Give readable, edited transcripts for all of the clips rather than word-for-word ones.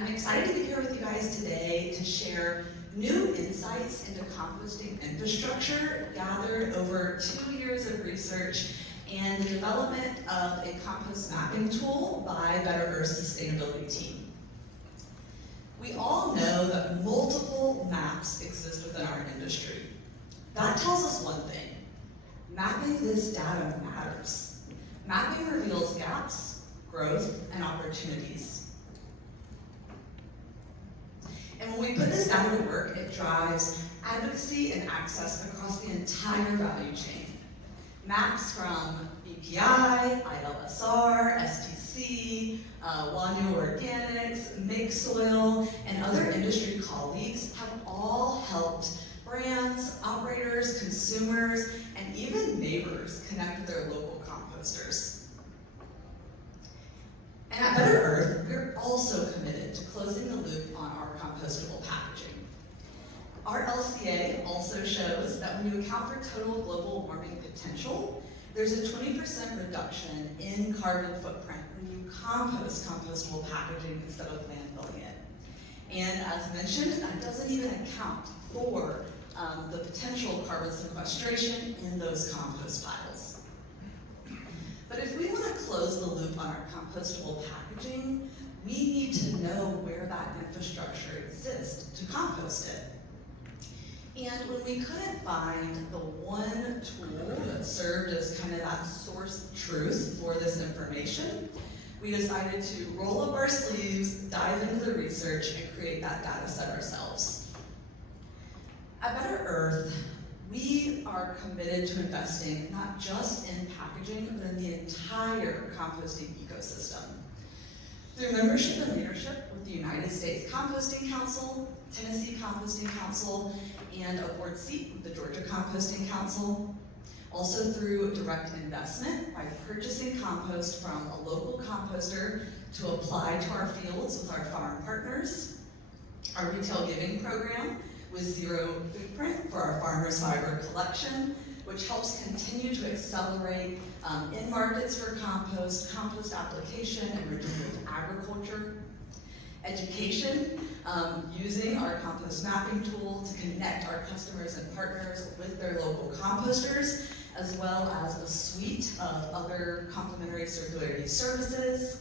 I'm excited to be here with you guys today to share new insights into composting infrastructure gathered over 2 years of research and the development of a compost mapping tool by Better Earth sustainability team. We all know that multiple maps exist within our industry. That tells us one thing: mapping this data matters. Mapping reveals gaps, growth, and opportunities. And when we put this data to work, it drives advocacy and access across the entire value chain. Maps from BPI, ILSR, STC, WANU Organics, Make Soil, and other industry colleagues have all helped brands, operators, consumers, and even neighbors connect with their local composters. And at Better Earth, we're also committed to closing the loop on our compostable packaging. Our LCA also shows that when you account for total global warming potential, there's a 20% reduction in carbon footprint when you compost compostable packaging instead of landfilling it. And as mentioned, that doesn't even account for the potential carbon sequestration in those compost piles. But if we want to close the loop on our compostable packaging, we need to know where that infrastructure exists to compost it. And when we couldn't find the one tool that served as kind of that source of truth for this information, we decided to roll up our sleeves, dive into the research, and create that data set ourselves. At Better Earth, we are committed to investing not just in packaging, but in the entire composting ecosystem. Through membership and leadership with the United States Composting Council, Tennessee Composting Council, and a board seat with the Georgia Composting Council. Also through direct investment by purchasing compost from a local composter to apply to our fields with our farm partners. Our retail giving program with zero footprint for our farmers fiber collection, which helps continue to accelerate in markets for compost application and regenerative agriculture. Education, using our compost mapping tool to connect our customers and partners with their local composters, as well as a suite of other complementary circularity services.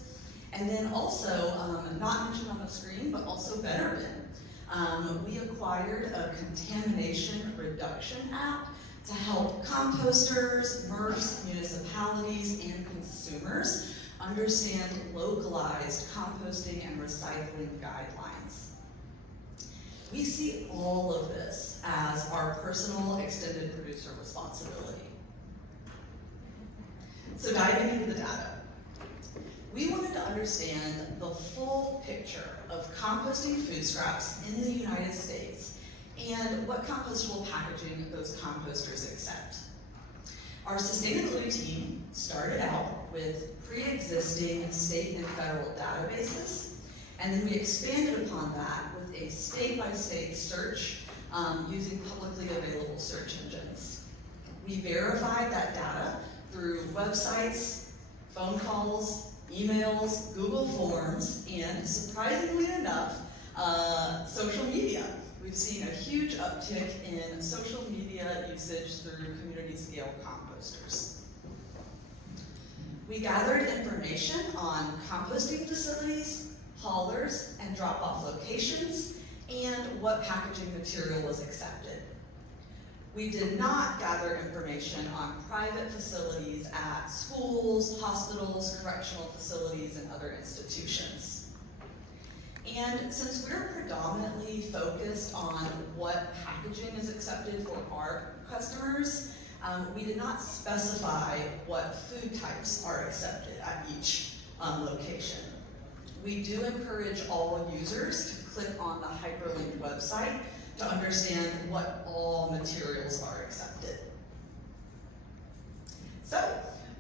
And then also, not mentioned on the screen, but also Better Bin. We acquired a contamination reduction app to help composters, MRFs, municipalities, and consumers understand localized composting and recycling guidelines. We see all of this as our personal extended producer responsibility. So diving into the data. We wanted to understand the full picture of composting food scraps in the United States and what compostable packaging those composters accept. Our sustainability team started out with pre-existing state and federal databases, and then we expanded upon that with a state-by-state search using publicly available search engines. We verified that data through websites, phone calls, emails, Google Forms, and surprisingly enough, social media. We've seen a huge uptick in social media usage through community scale composters. We gathered information on composting facilities, haulers, and drop-off locations, and what packaging material was accepted. We did not gather information on private facilities at schools, hospitals, correctional facilities, and other institutions. And since we're predominantly focused on what packaging is accepted for our customers, we did not specify what food types are accepted at each location. We do encourage all users to click on the hyperlinked website to understand what all materials are accepted. So,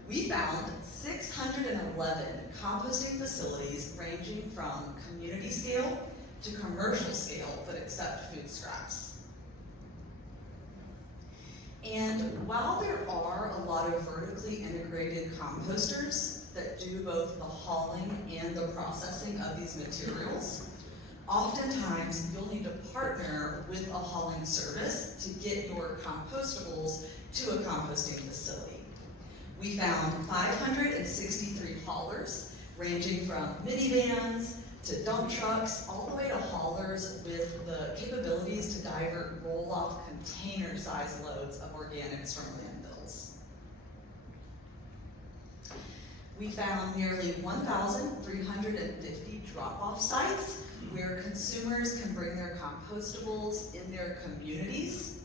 we found 611 composting facilities ranging from community scale to commercial scale that accept food scraps. And while there are a lot of vertically integrated composters that do both the hauling and the processing of these materials, oftentimes you'll need to partner with a hauling service to get your compostables to a composting facility. We found 563 haulers, ranging from minivans to dump trucks, all the way to haulers with the capabilities to divert roll-off container-sized loads of organics from landfills. We found nearly 1,350 drop-off sites where consumers can bring their compostables in their communities.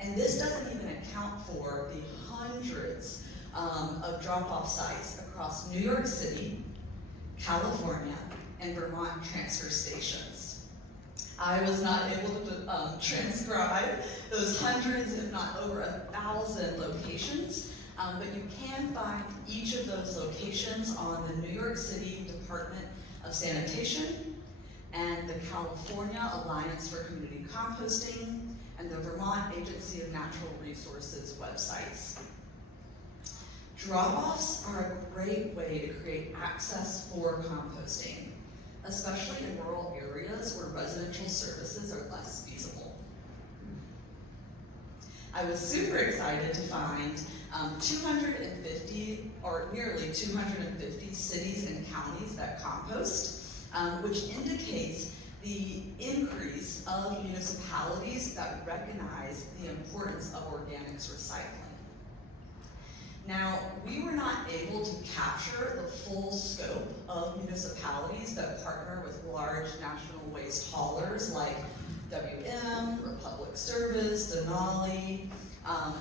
And this doesn't even account for the hundreds of drop-off sites across New York City, California, and Vermont transfer stations. I was not able to transcribe those hundreds, if not over 1,000 locations, but you can find each of those locations on the New York City Department of Sanitation and the California Alliance for Community Composting and the Vermont Agency of Natural Resources websites. Drop-offs are a great way to create access for composting, especially in rural areas where residential services are less feasible. I was super excited to find 250, or nearly 250 cities and counties that compost, which indicates the increase of municipalities that recognize the importance of organics recycling. Now, we were not able to capture the full scope of municipalities that partner with large national waste haulers like WM, Republic Service, Denali,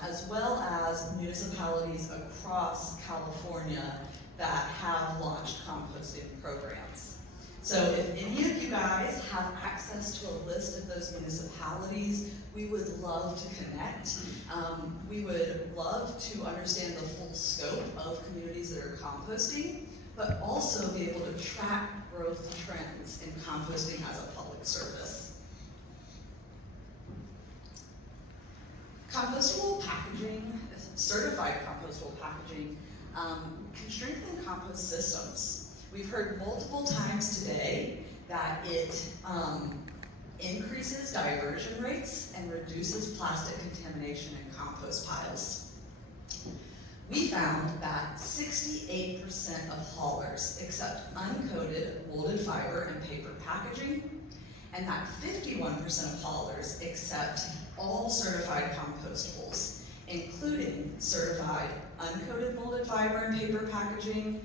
as well as municipalities across California that have launched composting programs. So if any of you guys have access to a list of those municipalities, we would love to connect. We would love to understand the full scope of communities that are composting, but also be able to track growth trends in composting as a public service. Compostable packaging, certified compostable packaging, can strengthen compost systems. We've heard multiple times today that it increases diversion rates and reduces plastic contamination in compost piles. We found that 68% of haulers accept uncoated molded fiber and paper packaging, and that 51% of haulers accept all certified compostables, including certified uncoated molded fiber and paper packaging,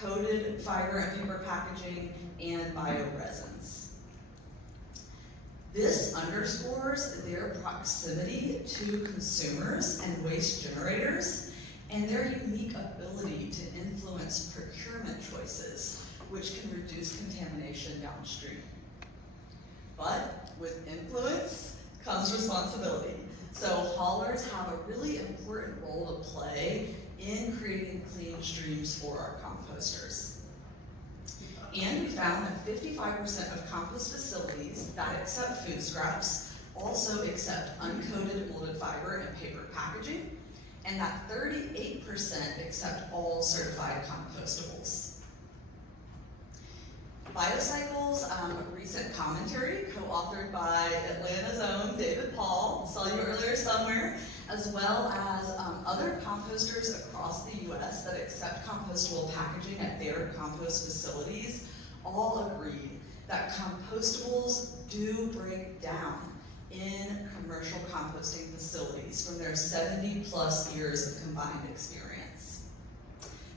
coated fiber and paper packaging, and bioresins. This underscores their proximity to consumers and waste generators and their unique ability to influence procurement choices, which can reduce contamination downstream. But with influence comes responsibility. So haulers have a really important role to play in creating clean streams for our composters. And we found that 55% of compost facilities that accept food scraps also accept uncoated molded fiber and paper packaging, and that 38% accept all certified compostables. Biocycle's recent commentary, co-authored by Atlanta's own David Paul, saw you earlier somewhere, as well as other composters across the US that accept compostable packaging at their compost facilities, all agreed that compostables do break down in commercial composting facilities from their 70+ years of combined experience.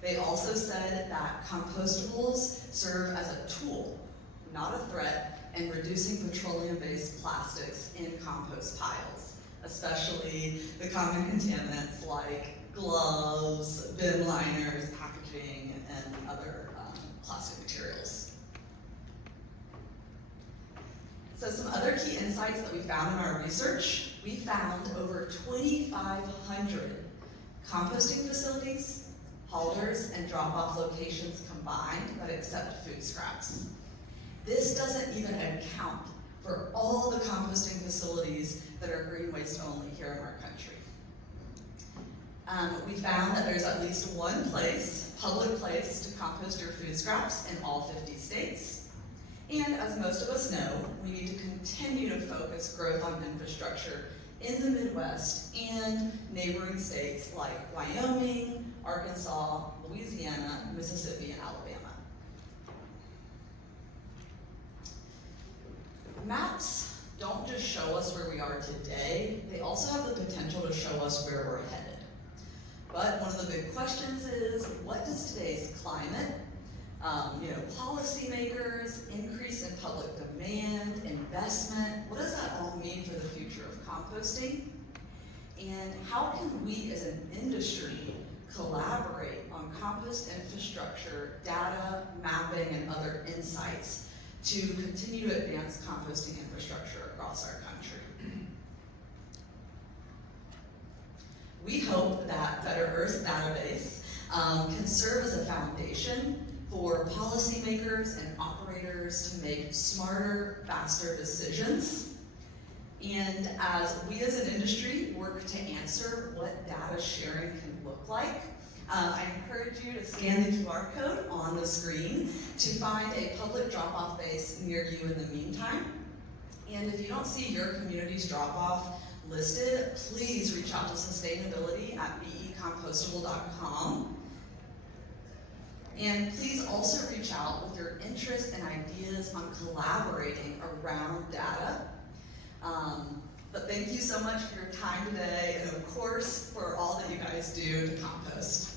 They also said that compostables serve as a tool, not a threat, in reducing petroleum-based plastics in compost piles, especially the common contaminants like gloves, bin liners, packaging, and other plastic materials. So some other key insights that we found in our research, we found over 2,500 composting facilities, haulers, and drop-off locations combined that accept food scraps. This doesn't even account for all the composting facilities that are green waste only here in our country. We found that there's at least one place, public place, to compost your food scraps in all 50 states. And as most of us know, we need to continue to focus growth on infrastructure in the Midwest and neighboring states like Wyoming, Arkansas, Louisiana, Mississippi, and Alabama. Maps don't just show us where we are today, they also have the potential to show us where we're headed. But one of the big questions is, what does today's climate, policymakers, increase in public demand, investment, what does that all mean for the future of composting? And how can we as an industry collaborate on compost infrastructure, data, mapping, and other insights to continue to advance composting infrastructure across our country? We hope that Better Earth's database can serve as a foundation for policymakers and operators to make smarter, faster decisions. And as we as an industry work to answer what data sharing can look like, I encourage you to scan the QR code on the screen to find a public drop-off base near you in the meantime. And if you don't see your community's drop-off listed, please reach out to sustainability at becompostable.com. And please also reach out with your interest and ideas on collaborating around data. But thank you so much for your time today, and of course, for all that you guys do to compost.